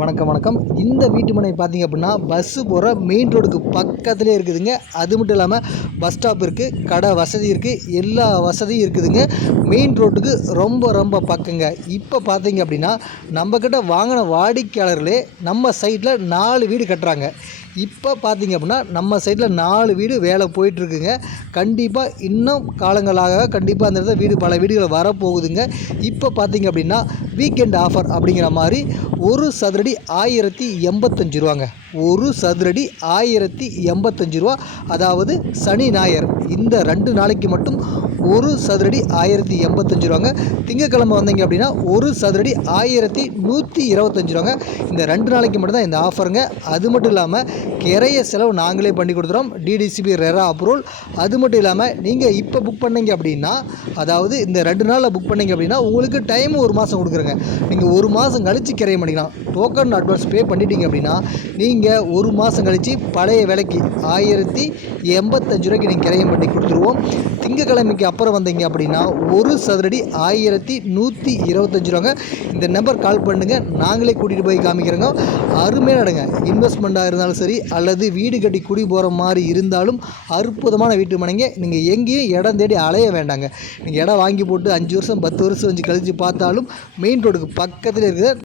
வணக்கம் வணக்கம். இந்த வீட்டு மனை பார்த்தீங்க அப்படின்னா, பஸ்ஸு போகிற மெயின் ரோடுக்கு பக்கத்திலே இருக்குதுங்க. அது மட்டும் இல்லாமல் பஸ் ஸ்டாப் இருக்குது, கடை வசதி இருக்குது, எல்லா வசதியும் இருக்குதுங்க. மெயின் ரோட்டுக்கு ரொம்ப ரொம்ப பக்கங்க. இப்போ பார்த்தீங்க அப்படின்னா, நம்மக்கிட்ட வாங்கின வாடிக்கையாளர்களே நம்ம சைட்டில் 4 வீடு கட்டுறாங்க. இப்போ பார்த்தீங்க அப்படின்னா, நம்ம சைட்டில் 4 வீடு வேலை போயிட்டுருக்குங்க. கண்டிப்பாக இன்னும் காலங்களாக கண்டிப்பாக அந்த இடத்துல பல வீடுகள் வரப்போகுதுங்க. இப்போ பார்த்தீங்க அப்படின்னா, வீக்கெண்ட் ஆஃபர் அப்படிங்கிற மாதிரி ஒரு சதுரடி ரூ. 1085. ஒரு சதுரடி ரூ. 1085. அதாவது சனி ஞாயிறு இந்த 2 நாளைக்கு மட்டும் ஒரு சதுரடி ரூ. 1085. திங்கக்கிழமை வந்தீங்க அப்படின்னா ஒரு சதுரடி ரூ. 1125. இந்த 2 நாளைக்கு மட்டும்தான் இந்த ஆஃபருங்க. அது மட்டும் இல்லாமல் கிரைய செலவு நாங்களே பண்ணி கொடுத்துறோம். DTCP RERA approval. அது மட்டும் இல்லாமல் நீங்கள் இப்போ புக் பண்ணீங்க அப்படின்னா, அதாவது இந்த 2 நாளில் புக் பண்ணீங்க அப்படின்னா உங்களுக்கு டைம் 1 மாதம் கொடுக்குறேங்க. நீங்கள் 1 மாதம் கழித்து கிரையம் பண்ணிக்கலாம். டோக்கன் அட்வான்ஸ் பே பண்ணிட்டீங்க அப்படின்னா நீங்கள் 1 மாதம் கழித்து பழைய விலைக்கு ரூ. 1085 நீங்கள் கிரையம் பண்ணி கொடுத்துருவோம். திங்கக்கிழமைக்கு அப்புறம் வந்தீங்க அப்படின்னா ஒரு சதுரடி ரூ. 1125. இந்த நம்பர் கால் பண்ணுங்கள், நாங்களே கூட்டிகிட்டு போய் காமிக்கிறோங்க. அருமையாக நடங்க. இன்வெஸ்ட்மெண்ட்டாக இருந்தாலும் சரி, அல்லது வீடு கட்டி குடி போகிற மாதிரி இருந்தாலும் அற்புதமான வீட்டு மனைங்க. நீங்கள் எங்கேயும் இடம் தேடி அலைய வேண்டாங்க. நீங்கள் இடம் வாங்கி போட்டு 5 வருஷம் 10 வருஷம் கழித்து பார்த்தாலும் மெயின் ரோடுக்கு பக்கத்தில் இருக்குது.